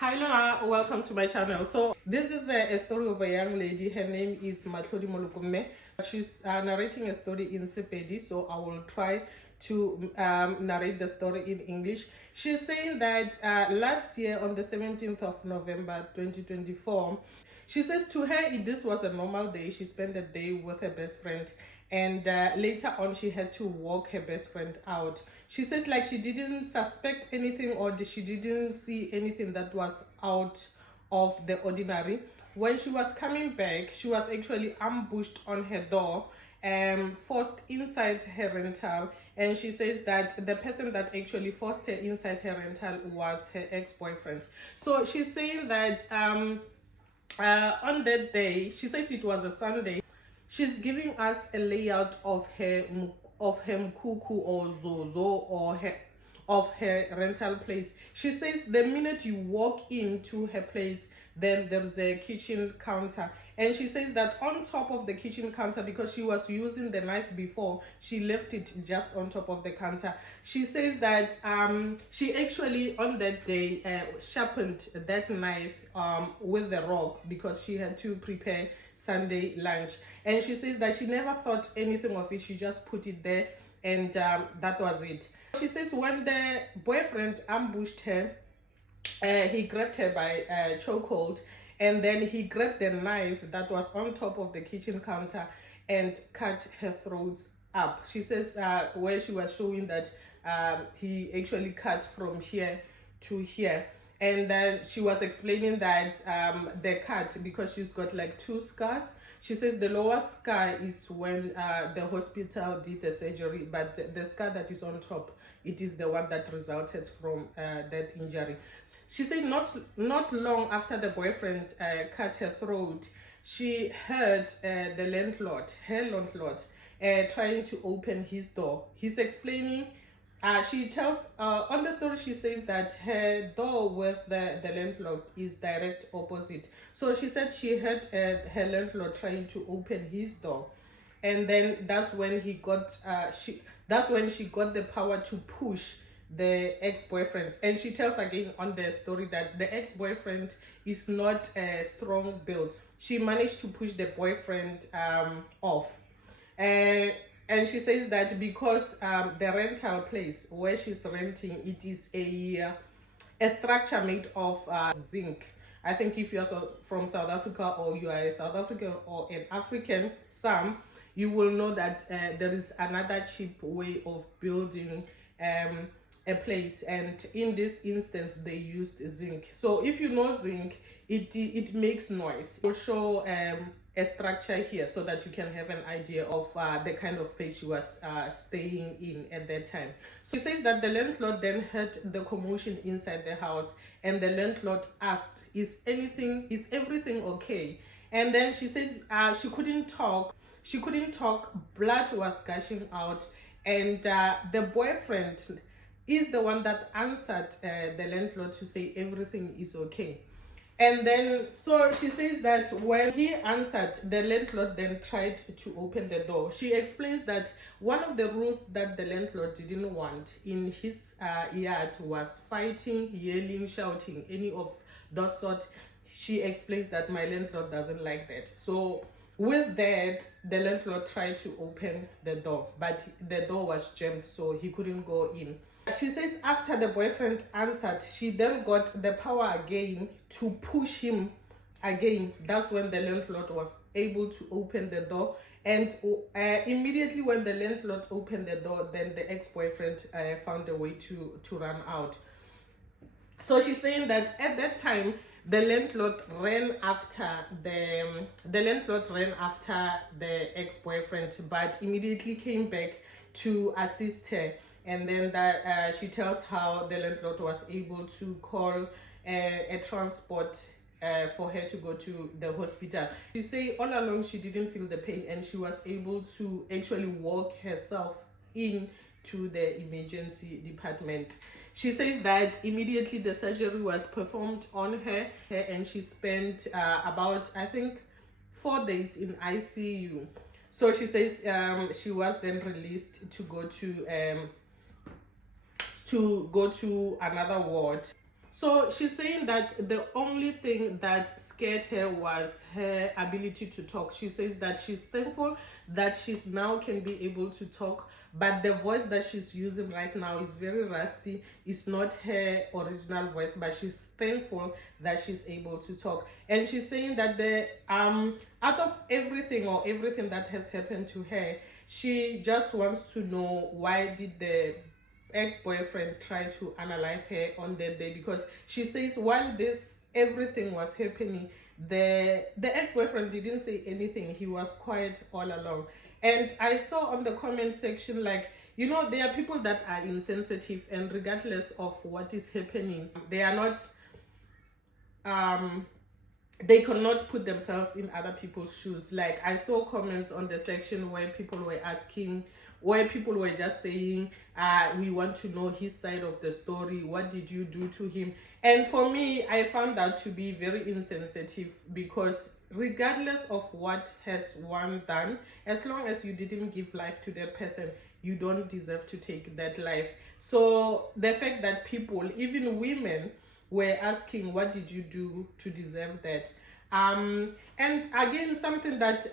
Hi Lona, welcome to my channel. So this is a story of a young lady. Her name is Matlhodi Molokomme. She's narrating a story in Sepedi, so I will try to narrate the story in English. She's saying that last year on the 17th of November 2024, she says to her this was a normal day. She spent the day with her best friend, and later on she had to walk her best friend out. She says like she didn't suspect anything, or she didn't see anything that was out of the ordinary. When she was coming back, she was actually ambushed on her door, forced inside her rental, and she says that the person that actually forced her inside her rental was her ex-boyfriend. So she's saying that on that day, she says it was a Sunday, she's giving us a layout of her mkuku or zozo or her rental place. She says the minute you walk into her place, then there's a kitchen counter, and she says that on top of the kitchen counter, because she was using the knife before, she left it just on top of the counter. She says that she actually on that day sharpened that knife with the rock because she had to prepare Sunday lunch, and she says that she never thought anything of it. She just put it there, and that was it. She says when the boyfriend ambushed her, he grabbed her by chokehold, and then he grabbed the knife that was on top of the kitchen counter and cut her throat up. She says where she was showing that he actually cut from here to here, and then she was explaining that the cut, because she's got like two scars. She says the lower scar is when the hospital did the surgery, but the scar that is on top, it is the one that resulted from that injury. She says not long after the boyfriend cut her throat, she heard her landlord, trying to open his door. He's explaining. She tells on the story, she says that her door with the landlord is direct opposite. So she said she heard her landlord trying to open his door, and then that's when he got that's when she got the power to push the ex-boyfriends. And she tells again on the story that the ex-boyfriend is not a strong build. She managed to push the boyfriend off. And she says that because the rental place where she's renting, it is a structure made of zinc. I think if you're from South Africa, or you are a South African or an African, you will know that there is another cheap way of building a place, and in this instance they used zinc. So if you know zinc, it makes noise. We'll show a structure here so that you can have an idea of the kind of place she was staying in at that time. So she says that the landlord then heard the commotion inside the house, and the landlord asked, is everything okay? And then she says she couldn't talk, blood was gushing out, and the boyfriend is the one that answered the landlord to say everything is okay. And then, so she says that when he answered, the landlord then tried to open the door. She explains that one of the rules that the landlord didn't want in his yard was fighting, yelling, shouting, any of that sort. She explains that my landlord doesn't like that. So with that, the landlord tried to open the door, but the door was jammed, so he couldn't go in. She says after the boyfriend answered, she then got the power again to push him again. That's when the landlord was able to open the door, and immediately when the landlord opened the door, then the ex-boyfriend found a way to run out. So she's saying that at that time the landlord ran after the ex-boyfriend, but immediately came back to assist her. And then that she tells how the landlord was able to call a transport for her to go to the hospital. She say all along she didn't feel the pain, and she was able to actually walk herself into the emergency department. She says that immediately the surgery was performed on her, and she spent about, I think, 4 days in ICU. So she says she was then released to go to another ward. So she's saying that the only thing that scared her was her ability to talk. She says that she's thankful that she's now can be able to talk, but the voice that she's using right now is very rusty. It's not her original voice, but she's thankful that she's able to talk. And she's saying that the out of everything or everything that has happened to her, she just wants to know, why did the ex-boyfriend tried to unalive her on that day? Because she says while this everything was happening, the ex-boyfriend didn't say anything. He was quiet all along. And I saw on the comment section, like, you know, there are people that are insensitive, and regardless of what is happening, they are not they cannot put themselves in other people's shoes. Like, I saw comments on the section where people were asking, where people were just saying, we want to know his side of the story. What did you do to him? And for me, I found that to be very insensitive, because regardless of what has one done, as long as you didn't give life to that person, you don't deserve to take that life. So the fact that people, even women, were asking, what did you do to deserve that? And again, something that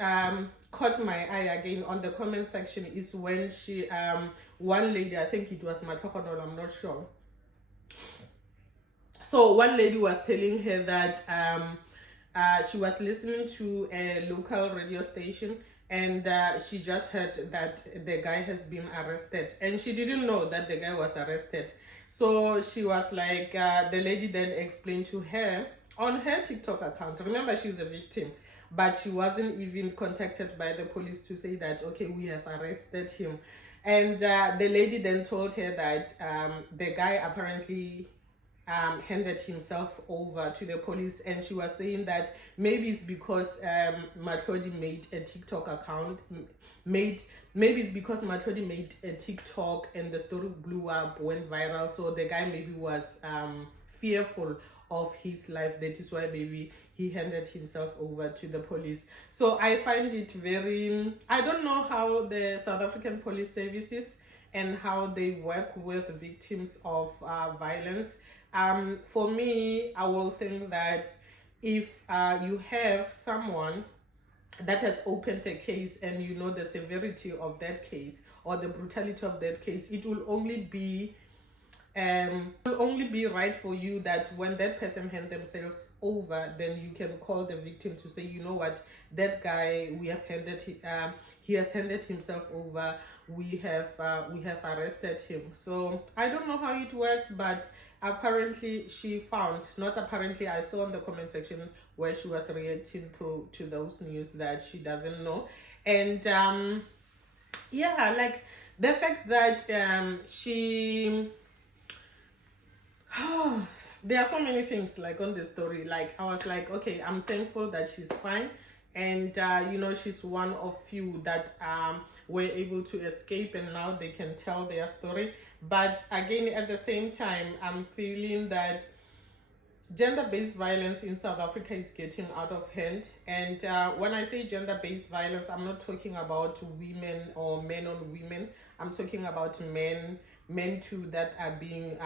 caught my eye again on the comment section is when she one lady, I think it was Matlhodi, I'm not sure. So one lady was telling her that she was listening to a local radio station, and she just heard that the guy has been arrested, and she didn't know that the guy was arrested. So she was like, the lady then explained to her on her TikTok account. Remember, she's a victim, but she wasn't even contacted by the police to say that, okay, we have arrested him. And the lady then told her that the guy apparently handed himself over to the police, and she was saying that maybe it's because Matlhodi made a TikTok account, maybe it's because Matlhodi made a TikTok and the story blew up, went viral, so the guy maybe was fearful of his life. That is why maybe he handed himself over to the police. So I find it very, I don't know how the South African police services and how they work with victims of violence. For me, I will think that if you have someone that has opened a case and you know the severity of that case or the brutality of that case, it will only be right for you that when that person hand themselves over, then you can call the victim to say, you know what, that guy, we have handed he has handed himself over, we have arrested him. So I don't know how it works, but apparently she found, not apparently, I saw in the comment section where she was reacting to those news that she doesn't know. And yeah, like the fact that she there are so many things like on this story. Like, I was like, okay, I'm thankful that she's fine, and you know, she's one of few that were able to escape, and now they can tell their story. But again, at the same time, I'm feeling that gender-based violence in South Africa is getting out of hand. And when I say gender-based violence, I'm not talking about women or men on women. I'm talking about men too that are being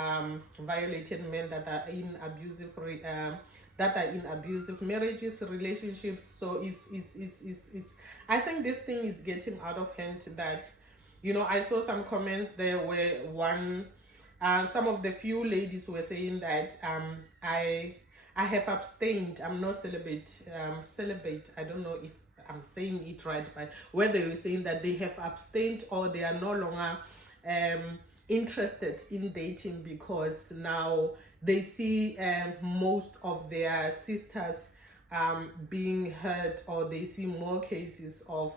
violated, men that are in abusive marriages, relationships. So it's I think this thing is getting out of hand. That, you know, I saw some comments there where some of the few ladies were saying that I have abstained. I'm not celibate. I don't know if I'm saying it right, but where they were saying that they have abstained, or they are no longer interested in dating, because now they see most of their sisters being hurt, or they see more cases of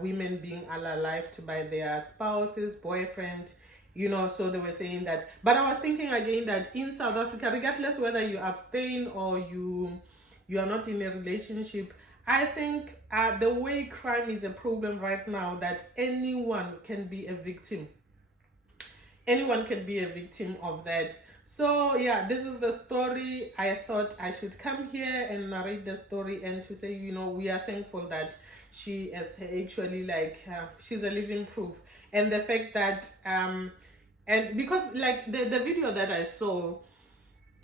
women being unalived by their spouses, boyfriend, you know. So they were saying that. But I was thinking again that in South Africa, regardless whether you abstain or you are not in a relationship, I think the way crime is a problem right now, that anyone can be a victim. Anyone can be a victim of that. So yeah, this is the story. I thought I should come here and narrate the story, and to say, you know, we are thankful that she is actually like she's a living proof. And the fact that and because like the video that I saw,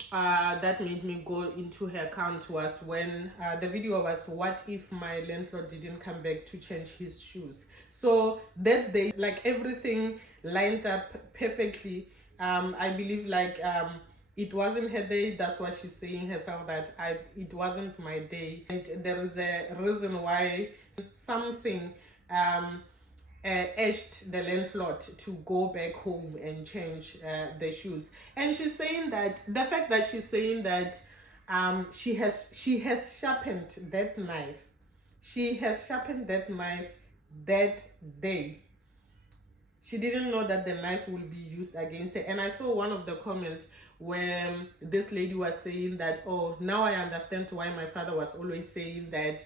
that made me go into her account was when the video was, what if my landlord didn't come back to change his shoes? So that day, like, everything lined up perfectly. I believe, like, it wasn't her day. That's why she's saying herself that it wasn't my day, and there is a reason why something urged the landlord to go back home and change the shoes. And she's saying that the fact that she's saying that she has sharpened that knife. She has sharpened that knife that day. She didn't know that the knife will be used against her. And I saw one of the comments where this lady was saying that, oh, now I understand why my father was always saying that,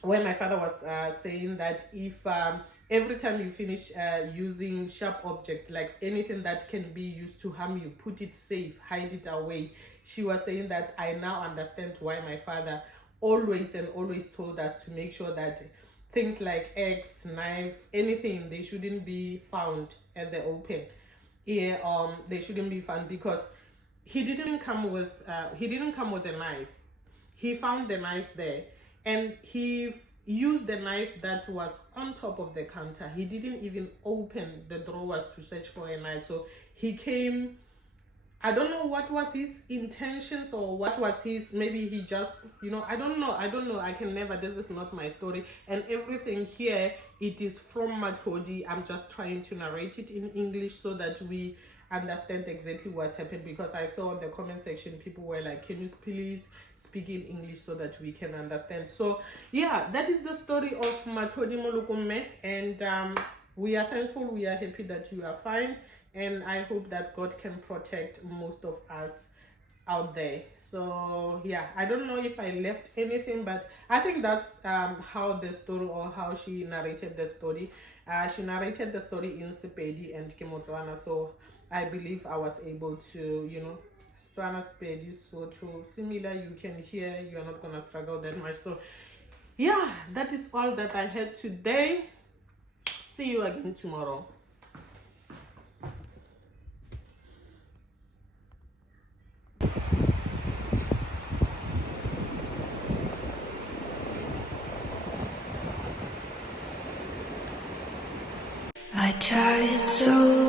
when my father was saying that if every time you finish using sharp object, like anything that can be used to harm you, put it safe, hide it away. She was saying that I now understand why my father always told us to make sure that things like axe, knife, anything, they shouldn't be found at the open. Yeah, they shouldn't be found, because he didn't come with a knife. He found the knife there, and he used the knife that was on top of the counter. He didn't even open the drawers to search for a knife. So he came, I don't know what was his intentions, or what was his, maybe he just, I don't know. I can never, this is not my story. And everything here, it is from Matlhodi. I'm just trying to narrate it in English so that we understand exactly what happened, because I saw in the comment section people were like, can you please speak in English so that we can understand? So yeah, that is the story of Matlhodi Molokomme, and we are thankful, we are happy that you are fine, and I hope that God can protect most of us out there. So yeah, I don't know if I left anything, but I think that's how the story, or how she narrated the story. She narrated the story in Sepedi and Kemotswana, so I believe I was able to, Strana Sepedi, so to similar, you can hear, you're not gonna struggle that much. So yeah, that is all that I had today. See you again tomorrow. I tried so